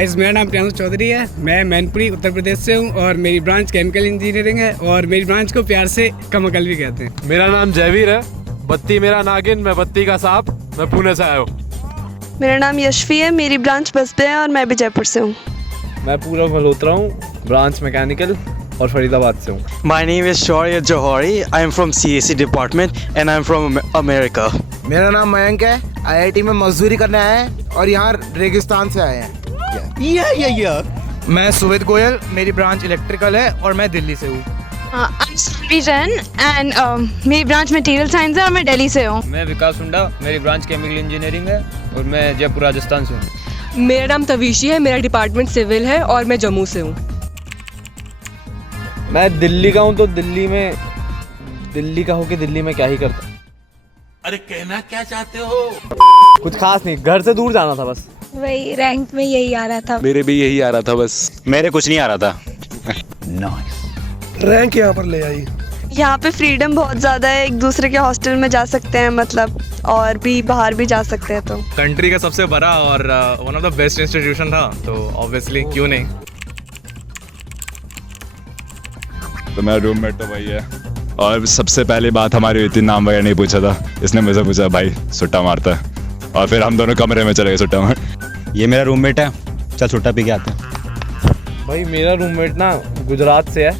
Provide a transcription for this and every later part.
Guys मेरा नाम प्रियांशु चौधरी है। मैं मैनपुरी उत्तर प्रदेश से हूँ और मेरी ब्रांच केमिकल इंजीनियरिंग है और मेरी ब्रांच को प्यार से कमकल भी कहते हैं। मेरा नाम जयवीर है। बत्ती मेरा नागिन, मैं बत्ती का सांप, मैं पुणे से आया हूँ। मेरा नाम यशवी है, मेरी ब्रांच बसपे है और मैं भी जयपुर से हूँ। मैं पूरब मल्होत्रा हूँ, ब्रांच मैकेनिकल और फरीदाबाद से हूँ। My name is Shaurya Johari. I am from CAC department and I am from America. मेरा नाम मयंक है, IIT में मजदूरी करने आए हैं और यहाँ रेगिस्तान से आए हैं। मैं सुविद गोयल, मेरी ब्रांच इलेक्ट्रिकल है और मैं दिल्ली से हूँ। I'm Sunvi Jain and मेरी ब्रांच मटेरियल साइंस है और मैं दिल्ली से हूँ। मैं विकास हुंडा, मेरी ब्रांच केमिकल इंजीनियरिंग है और मैं जयपुर राजस्थान से हूँ। मेरा नाम तवीशी है, मेरा डिपार्टमेंट सिविल है और मैं जम्मू से हूँ। मैं दिल्ली का हूँ तो दिल्ली का होके दिल्ली में क्या ही करता। अरे कहना क्या चाहते हो? कुछ खास नहीं, घर से दूर जाना था बस। वही रैंक में यही आ रहा था। मेरे भी यही आ रहा था बस। मेरे कुछ नहीं आ रहा था। रैंक यहाँ पर ले आई। यहाँ पे फ्रीडम बहुत ज़्यादा है, एक दूसरे के हॉस्टल में जा सकते हैं, मतलब और भी बाहर भी जा सकते हैं। तो कंट्री का सबसे बड़ा और one of the best institution था, तो ऑब्वियसली क्यों नहीं। तो मेरा रूममेट तो भाई है और सबसे पहली बात हमारी हुई थी, नाम वगैरह नहीं पूछा था। इसने मुझसे पूछा भाई सुट्टा मारता है और फिर हम दोनों कमरे में चले गए सुट्टा मार। ये मेरा रूममेट है, चल सुट्टा पी के आते हैं। भाई मेरा रूममेट ना गुजरात से है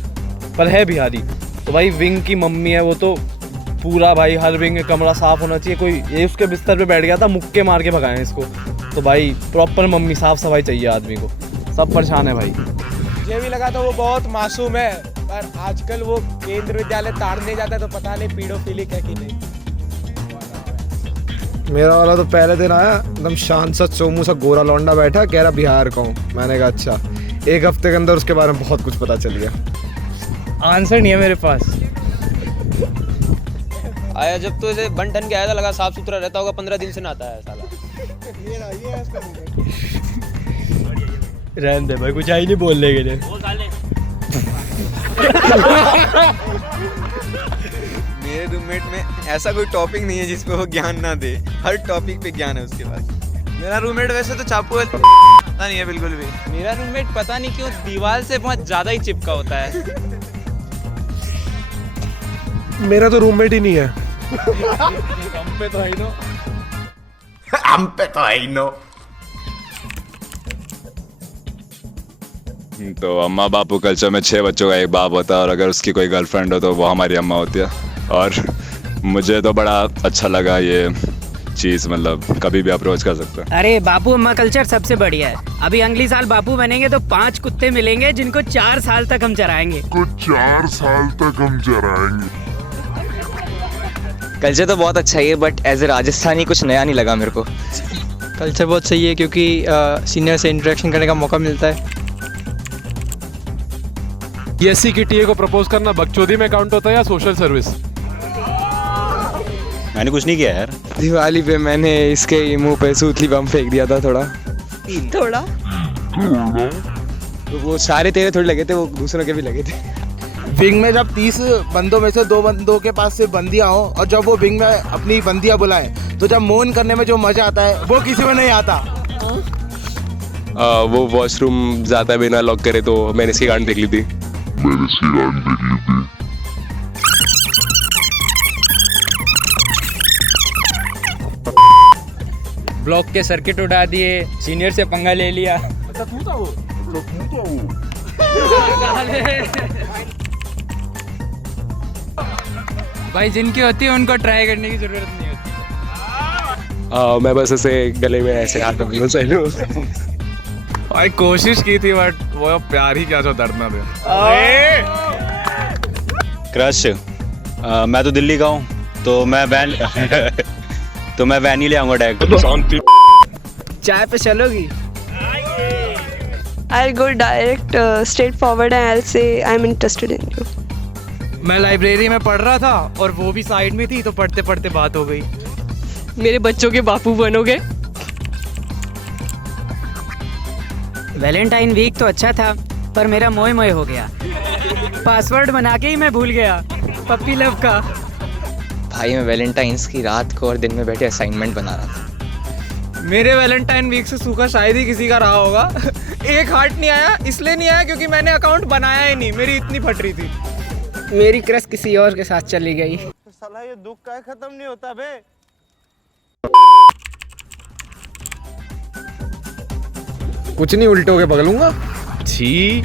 पर है बिहारी। तो भाई विंग की मम्मी है वो, तो पूरा भाई हर विंग में कमरा साफ होना चाहिए। कोई ये उसके बिस्तर पे बैठ गया था, मुक्के मार के भगाए इसको। तो भाई प्रॉपर मम्मी साफ सफाई चाहिए आदमी को। सब परेशान है भाई। मुझे भी लगा था वो बहुत मासूम है, पर आजकल वो केंद्र विद्यालय ताड़ने जाता है तो पता नहीं पीडोफिलिक है कि नहीं। मेरा वाला तो पहले दिन आया एकदम शांत सा चोमू सा गोरा लौंडा बैठा, कह रहा बिहार का हूँ। मैंने कहा अच्छा। एक हफ्ते के अंदर उसके बारे में बहुत कुछ पता चल गया। आंसर नहीं है मेरे पास। आया जब तो ऐसे बन ठन के आया था, लगा साफ सुथरा रहता होगा, 15 दिन से नहाता है साला। रहने दे भाई, कुछ आई नहीं बोलने के लिए। मेरे रूममेट में ऐसा कोई टॉपिक नहीं है जिस पे वो ज्ञान ना दे। हर टॉपिक पे ज्ञान है उसके पास। मेरा रूममेट वैसे तो चापू है, पता नहीं है बिल्कुल भी। मेरा रूममेट पता नहीं क्यों दीवार से बहुत ज्यादा ही चिपका होता है। मेरा तो रूममेट ही नहीं है। हम पे तो है ही नो। हम पे तो है ही नो। तो अम्मा बापू कल्चर में 6 बच्चों का एक बाप होता है और अगर उसकी कोई गर्लफ्रेंड हो तो वो हमारी अम्मा होती है। और मुझे तो बड़ा अच्छा लगा ये चीज़, मतलब कभी भी अप्रोच कर सकते हैं। अरे बापू अम्मा कल्चर सबसे बढ़िया है। अभी अगली साल बापू बनेंगे तो 5 कुत्ते मिलेंगे जिनको 4 साल तक हम चराएंगे। कल्चर तो बहुत अच्छा ही है, बट एज ए राजस्थानी कुछ नया नहीं लगा मेरे को। कल्चर बहुत सही है क्योंकि सीनियर से इंटरेक्शन करने का मौका मिलता है। एससी की टीए को प्रपोज करना बकचोदी में काउंट होता है या सोशल सर्विस? मैंने कुछ नहीं किया यार। दिवाली पे मैंने इसके मुंह पे सूतली बम फेंक दिया था थोड़ा। तो वो सारे तेरे थोड़े लगे थे, वो दूसरों के भी लगे थे। विंग में जब 30 बंदों में से 2 बंदों के पास से बंदियां हो और जब वो विंग में अपनी बंदियां बुलाएं तो जब मौन करने में जो मजा आता है वो किसी में नहीं आता। वो वॉशरूम जाता है बिना लॉक करे तो मैंने इसकी गांड देख ली थी। ब्लॉक के सर्किट उड़ा दिए, सीनियर से पंगा ले लिया। भाई जिनकी होती है उनको ट्राई करने की जरूरत नहीं होती। मैं बस ऐसे गले में ऐसे हाथ में सही भाई कोशिश की थी बट वो प्यार ही क्या जो दर्द ना दे। क्रश, मैं तो दिल्ली का हूँ तो मैं वैन ही ले आऊँगा डायरेक्ट। चाय पे चलोगी? I'll go direct, straightforward and I'll say I'm interested in you. मैं लाइब्रेरी में पढ़ रहा था और वो भी साइड में थी, तो पढ़ते पढ़ते बात हो गई। मेरे बच्चों के बापू बनोगे? वैलेंटाइन वीक तो अच्छा था पर मेरा मोए मोए हो गया। पासवर्ड बना के ही मैं भूल गया पप्पी लव का। भाई मैं वैलेंटाइंस की रात को और दिन में बैठे असाइनमेंट बना रहा था। मेरे वैलेंटाइन वीक से सूखा शायद ही किसी का रहा होगा। एक हार्ट नहीं आया, इसलिए नहीं आया क्योंकि मैंने अकाउंट बनाया ही नहीं, मेरी इतनी फट रही थी। मेरी क्रश किसी और के साथ चली गई। साला ये दुख का खत्म नहीं होता बे। कुछ नहीं, उल्टे होके पकड़ूंगा। छी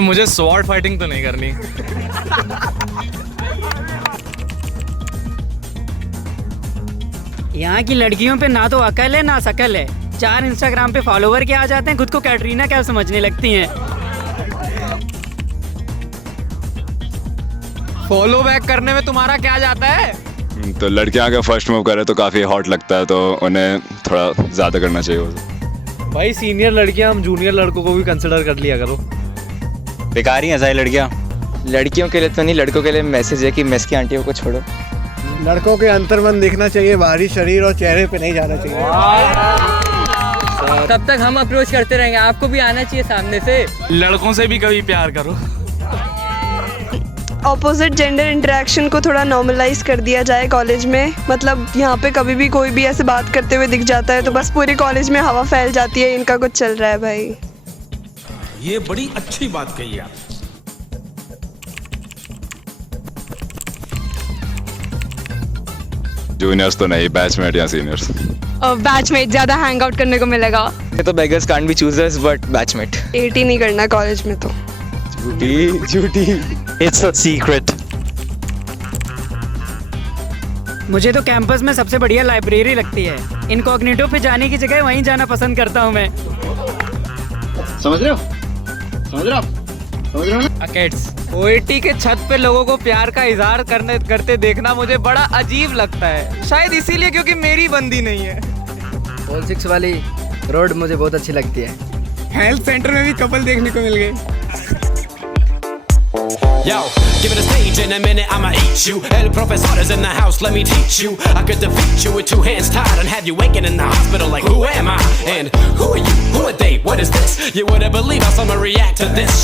मुझे स्वॉर्ड फाइटिंग तो नहीं करनी। यहाँ की लड़कियों पे ना तो अकल है ना शकल है। 4 इंस्टाग्राम पे फॉलोवर क्या आ जाते हैं, खुद को कैटरीना क्या समझने लगती हैं। फॉलो बैक करने में तुम्हारा क्या जाता है? तो लड़कियां अगर फर्स्ट मूव करे तो काफ़ी हॉट लगता है, तो उन्हें थोड़ा ज़्यादा करना चाहिए। भाई सीनियर लड़कियां हम जूनियर लड़कों को भी कंसिडर कर लिया करो। बेकार ही हैं सारी लड़कियाँ। लड़कियों के लिए तो नहीं, लड़कों के लिए मैसेज है कि मेस की आंटियों को छोड़ो। लड़कों के अंतर्मन देखना चाहिए, बाहरी शरीर और चेहरे पे नहीं जाना चाहिए। तब तक हम अप्रोच करते रहेंगे, आपको भी आना चाहिए सामने से। लड़कों से भी कभी प्यार करो। ऑपोजिट जेंडर इंटरेक्शन को थोड़ा नॉर्मलाइज कर दिया जाए कॉलेज में। मतलब यहाँ पे कभी भी कोई भी ऐसे बात करते हुए दिख जाता है तो बस पूरे कॉलेज में हवा फैल जाती है, इनका कुछ चल रहा है भाई। ये बड़ी अच्छी बात कही आप। जूनियर्स तो नहीं, बैचमेट या सीनियर्स। बैचमेट ज़्यादा हैंग आउट करने को मिलेगा। ये तो beggars can't be choosers but batchmate. Date ही नहीं करना कॉलेज में तो। झूठी। It's a secret. मुझे तो कैंपस में सबसे बढ़िया लाइब्रेरी लगती है। इनकॉग्निटो पे जाने की जगह वहीं जाना पसंद करता हूँ मैं। समझ रहे हो ना? किड्स, ओईटी के छत पे लोगों को प्यार का इजहार करते देखना मुझे बड़ा अजीब लगता है। शायद इसीलिए क्योंकि मेरी बंदी नहीं है। Hall 6 वाली रोड मुझे बहुत अच्छी लगती है। हेल्थ सेंटर में भी कपल देखने को मिल गए। Yo, give it a stage in a minute, I'ma eat you. El professor is in the house, let me teach you. I could defeat you with 2 hands tied and have you waking in the hospital like, who am I? And who are you? Who are they? What is this? You wouldn't believe how someone react to this.